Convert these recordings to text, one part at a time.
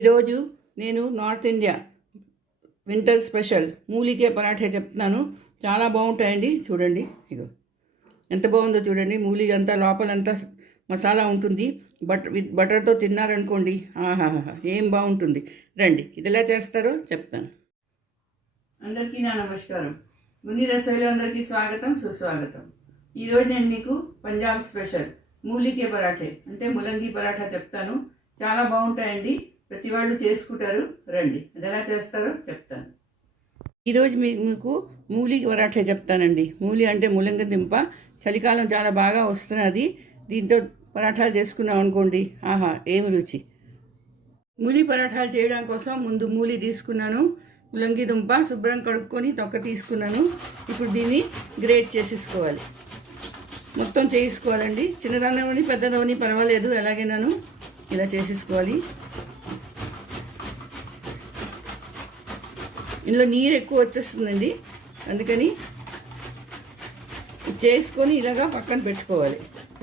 ఈరోజు నేను north India winter special మూలికే పరాఠా చెప్తున్నాను. చాలా బాగుంటాయండి. చూడండి, ఇగో ఎంత బాగుందో చూడండి. మూలి అంతా లోపలంతా మసాలా ఉంటుంది. విత్ బటర్తో తిన్నారనుకోండి, ఆహాహా ఏం బాగుంటుంది. రండి, ఇది ఎలా చేస్తారో చెప్తాను. అందరికీ నా నమస్కారం. ముని రసోయిలో అందరికీ స్వాగతం, సుస్వాగతం. ఈరోజు నేను మీకు పంజాబ్ స్పెషల్ మూలికే పరాఠే అంటే ములంగి పరాఠా చెప్తాను. చాలా బాగుంటాయండి. ప్రతి వాళ్ళు చేసుకుంటారు. రండి, అది ఎలా చేస్తారో చెప్తాను. ఈరోజు మీకు మూలి పరాఠా చెప్తానండి. మూలి అంటే ములంగి దుంప. చలికాలం చాలా బాగా వస్తున్నది. దీంతో పరాఠాలు చేసుకున్నాం అనుకోండి, ఆహా ఏమి రుచి. మూలి పరాఠాలు చేయడం కోసం ముందు మూలి తీసుకున్నాను. ములంగి దుంప శుభ్రం కడుక్కొని తొక్క తీసుకున్నాను. ఇప్పుడు దీన్ని గ్రేట్ చేసేసుకోవాలి. మొత్తం చేసుకోవాలండి. చిన్నదాన్ని పెద్దదాన్ని పర్వాలేదు, ఎలాగైనాను ఇలా చేసేసుకోవాలి. ఇందులో నీరు ఎక్కువ వచ్చేస్తుందండి, అందుకని చేసుకొని ఇలాగా పక్కన పెట్టుకోవాలి.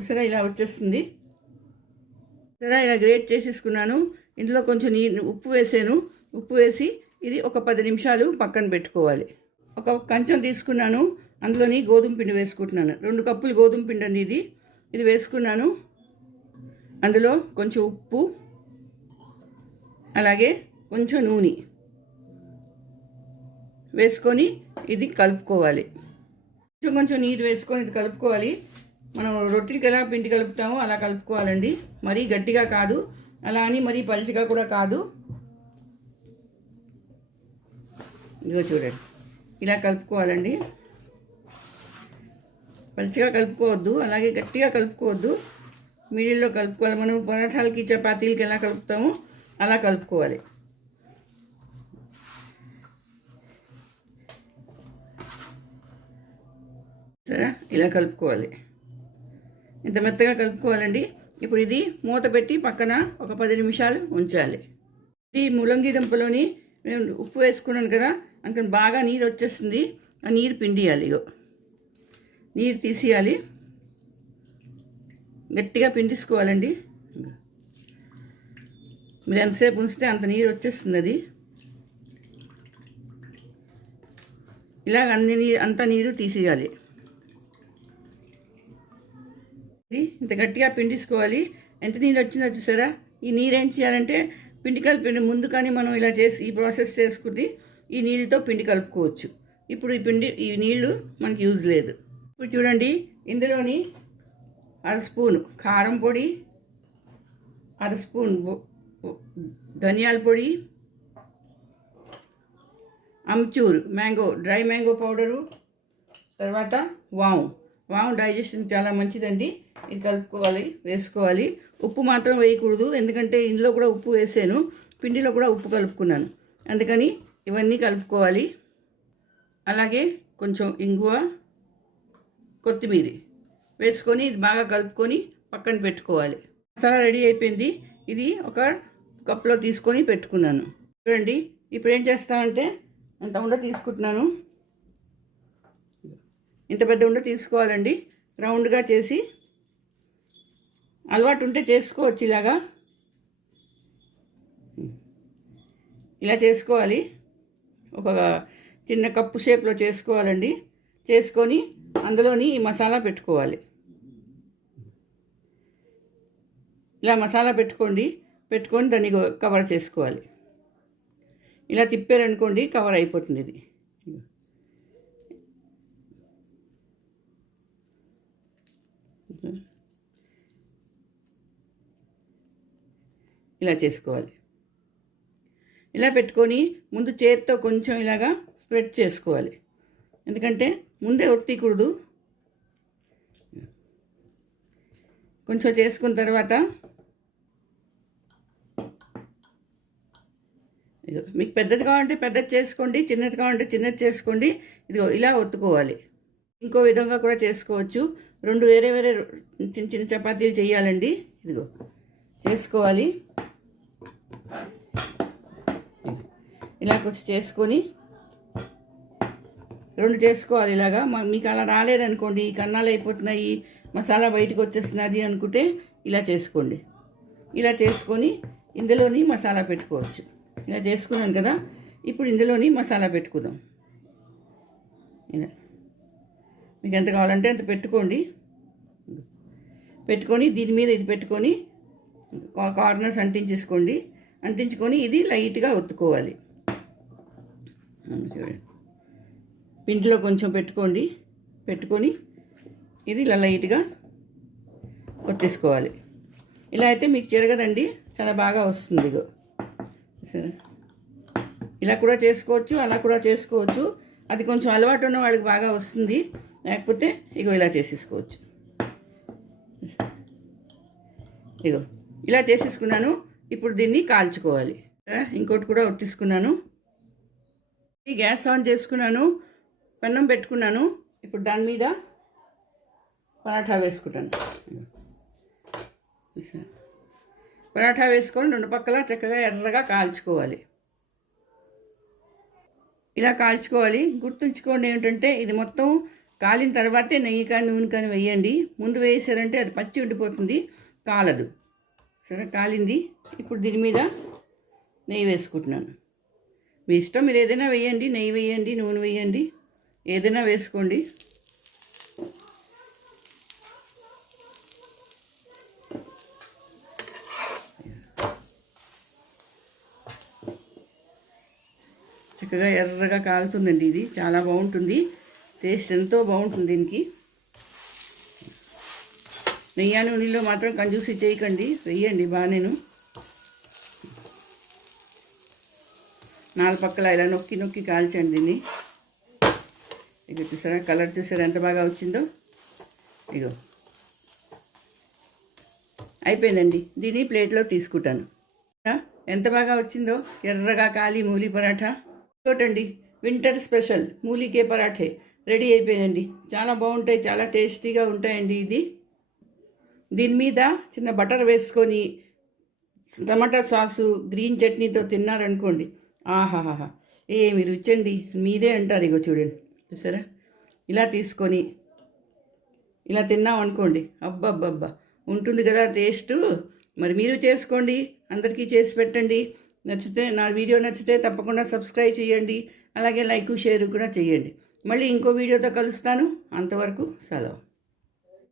సరే, ఇలా వచ్చేస్తుంది. సరే, ఇలా గ్రేట్ చేసేసుకున్నాను. ఇందులో కొంచెం ఉప్పు వేసాను. ఉప్పు వేసి ఇది ఒక 10 నిమిషాలు పక్కన పెట్టుకోవాలి. ఒక కంచం తీసుకున్నాను. అందులోని గోధుమ పిండి వేసుకుంటున్నాను. 2 కప్పులు గోధుమ పిండి అండి ఇది వేసుకున్నాను. అందులో కొంచెం ఉప్పు, అలాగే కొంచెం నూనె వేసుకొని ఇది కలుపుకోవాలి. కొంచెం నీరు వేసుకొని ఇది కలుపుకోవాలి. మనం రొట్టెలకి ఎలా పిండి కలుపుతామో అలా కలుపుకోవాలండి. మరీ గట్టిగా కాదు, అలా అని మరీ పలుచగా కూడా కాదు. ఇదిగో చూడండి, ఇలా కలుపుకోవాలండి. పలుచగా కలుపుకోవద్దు, అలాగే గట్టిగా కలుపుకోవద్దు. మిడిల్లో కలుపుకోవాలి. మనం పరాఠాలకి చపాతీలకి ఎలా కలుపుతామో అలా కలుపుకోవాలి. సరే, ఇలా కలుపుకోవాలి. ఇంత మెత్తగా కలుపుకోవాలండి. ఇప్పుడు ఇది మూత పెట్టి పక్కన ఒక 10 నిమిషాలు ఉంచాలి. ఈ ములంగి దుంపలోని నేను ఉప్పు వేసుకున్నాను కదా, అందుకని బాగా నీరు వచ్చేస్తుంది. ఆ నీరు పిండియాలి. ఇగో నీరు తీసేయాలి. గట్టిగా పిండిసుకోవాలండి. మీరు ఎంతసేపు ఉంచితే అంత నీరు వచ్చేస్తుంది. అది ఇలాగ అంత నీరు తీసేయాలి. ఇంత గట్టిగా పిండిసుకోవాలి. ఎంత నీళ్ళు వచ్చిందో చూసారా. ఈ నీరు ఏం చేయాలంటే పిండి కలిపి ముందు కానీ మనం ఇలా చేసి ఈ ప్రాసెస్ చేసుకుని ఈ నీళ్ళతో పిండి కలుపుకోవచ్చు. ఇప్పుడు ఈ నీళ్ళు మనకి యూజ్ లేదు. ఇప్పుడు చూడండి, ఇందులోని 1/2 స్పూను కారం పొడి, 1/2 స్పూన్ ధనియాల పొడి, అమ్చూర్ డ్రై మ్యాంగో పౌడరు, తర్వాత వాము డైజెషన్ చాలా మంచిదండి. ఇది కలుపుకోవాలి, వేసుకోవాలి. ఉప్పు మాత్రం వేయకూడదు, ఎందుకంటే ఇందులో కూడా ఉప్పు వేసాను, పిండిలో కూడా ఉప్పు కలుపుకున్నాను. అందుకని ఇవన్నీ కలుపుకోవాలి. అలాగే కొంచెం ఇంగువ, కొత్తిమీర వేసుకొని ఇది బాగా కలుపుకొని పక్కన పెట్టుకోవాలి. మసాలా రెడీ అయిపోయింది. ఇది ఒక కప్లో తీసుకొని పెట్టుకున్నాను. చూడండి, ఇప్పుడు ఏం చేస్తామంటే అంత ఉండ తీసుకుంటున్నాను. ఇంత పెద్ద ఉండ తీసుకోవాలండి. రౌండ్గా చేసి, అలవాటు ఉంటే చేసుకోవచ్చు. ఇలా చేసుకోవాలి. ఒక చిన్న కప్పు షేప్లో చేసుకోవాలండి. చేసుకొని అందులోని ఈ మసాలా పెట్టుకోవాలి. ఇలా మసాలా పెట్టుకొని దాన్ని కవర్ చేసుకోవాలి. ఇలా తిప్పారనుకోండి, కవర్ అయిపోతుంది. ఇది ఇలా చేసుకోవాలి. ఇలా పెట్టుకొని ముందు చేతితో కొంచెం ఇలాగా స్ప్రెడ్ చేసుకోవాలి. ఎందుకంటే ముందే ఒత్తికూడదు. కొంచెం చేసుకున్న తర్వాత ఇదిగో మీకు పెద్దది కావాలంటే పెద్దది చేసుకోండి, చిన్నది కావాలంటే చిన్నది చేసుకోండి. ఇదిగో ఇలా ఒత్తుకోవాలి. ఇంకో విధంగా కూడా చేసుకోవచ్చు. 2 వేరే చిన్న చిన్న చపాతీలు చేయాలండి. ఇదిగో చేసుకోవాలి. ఇలా కొంచెం చేసుకొని 2 చేసుకోవాలి. ఇలాగా మీకు అలా రాలేదనుకోండి, కన్నాలు అయిపోతున్నాయి, మసాలా బయటకు వచ్చేస్తున్నది అనుకుంటే ఇలా చేసుకోండి. ఇలా చేసుకొని ఇందులోని మసాలా పెట్టుకోవచ్చు. ఇలా చేసుకున్నాను కదా, ఇప్పుడు ఇందులోని మసాలా పెట్టుకుందాం. ఇలా మీకు ఎంత కావాలంటే అంత పెట్టుకోండి. పెట్టుకొని దీని మీద ఇది పెట్టుకొని కార్నర్స్ అంటించేసుకోండి. అంటించుకొని ఇది లైట్గా ఒత్తుకోవాలి. చూడండి, పిండిలో కొంచెం పెట్టుకోండి. పెట్టుకొని ఇది ఇలా లైట్గా ఒత్తేసుకోవాలి. ఇలా అయితే మీకు చెరగదండి, చాలా బాగా వస్తుంది. ఇగో సరే, ఇలా కూడా చేసుకోవచ్చు, అలా కూడా చేసుకోవచ్చు. అది కొంచెం అలవాటు ఉన్న వాళ్ళకి బాగా వస్తుంది, లేకపోతే ఇగో ఇలా చేసేసుకోవచ్చు. ఇగో ఇలా చేసేసుకున్నాను. ఇప్పుడు దీన్ని కాల్చుకోవాలి. ఇంకోటి కూడా ఒత్తిసుకున్నాను. ఈ గ్యాస్ ఆన్ చేసుకున్నాను, పెన్నం పెట్టుకున్నాను. ఇప్పుడు దాని మీద పరాఠా వేసుకుంటాను. పరాఠా వేసుకొని రెండు పక్కల చక్కగా ఎర్రగా కాల్చుకోవాలి. ఇలా కాల్చుకోవాలి. గుర్తుంచుకోండి ఏంటంటే, ఇది మొత్తం కాలిన తర్వాతే నెయ్యి కానీ నూనె కానీ వేయండి. ముందు వేసారంటే అది పచ్చి ఉండిపోతుంది, కాలదు. సరే, కాలింది. ఇప్పుడు దీని మీద నెయ్యి వేసుకుంటున్నాను. మీ ఇష్టం, మీరు ఏదైనా వేయండి, నెయ్యి వేయండి, నూనె వేయండి, ఏదైనా వేసుకోండి. చక్కగా ఎర్రగా కాలుతుందండి. ఇది చాలా బాగుంటుంది, టేస్ట్ ఎంతో బాగుంటుంది దీనికి. నెయ్యి నూనెలో మాత్రం కంజూసి చేయకండి, వెయ్యండి బాగానేను. నాలుగు పక్కల ఇలా నొక్కి నొక్కి కాల్చండి దీన్ని. ఇక చూసారా, కలర్ చూసారా ఎంత బాగా వచ్చిందో. ఇగో అయిపోయిందండి. దీన్ని ప్లేట్లో తీసుకుంటాను. ఎంత బాగా వచ్చిందో ఎర్రగా కాలి మూలి పరాఠా. ఇంకోటండి, వింటర్ స్పెషల్ మూలికే పరాఠే రెడీ అయిపోయిందండి. చాలా బాగుంటాయి, చాలా టేస్టీగా ఉంటాయండి. ఇది దీని మీద చిన్న బటర్ వేసుకొని టమాటా సాసు గ్రీన్ చట్నీతో తిన్నారనుకోండి, ఆహాహా ఏమి రుచండి, మీదే అంటారు. ఇగో చూడండి, చూసారా, ఇలా తీసుకొని ఇలా తిన్నాం అనుకోండి, అబ్బబ్బబ్బా ఉంటుంది కదా టేస్టు. మరి మీరు చేసుకోండి, అందరికీ చేసి పెట్టండి. నచ్చితే, నా వీడియో నచ్చితే తప్పకుండా సబ్స్క్రైబ్ చేయండి. అలాగే లైక్ షేర్ కూడా చేయండి. మళ్ళీ ఇంకో వీడియోతో కలుస్తాను. అంతవరకు సెలవు.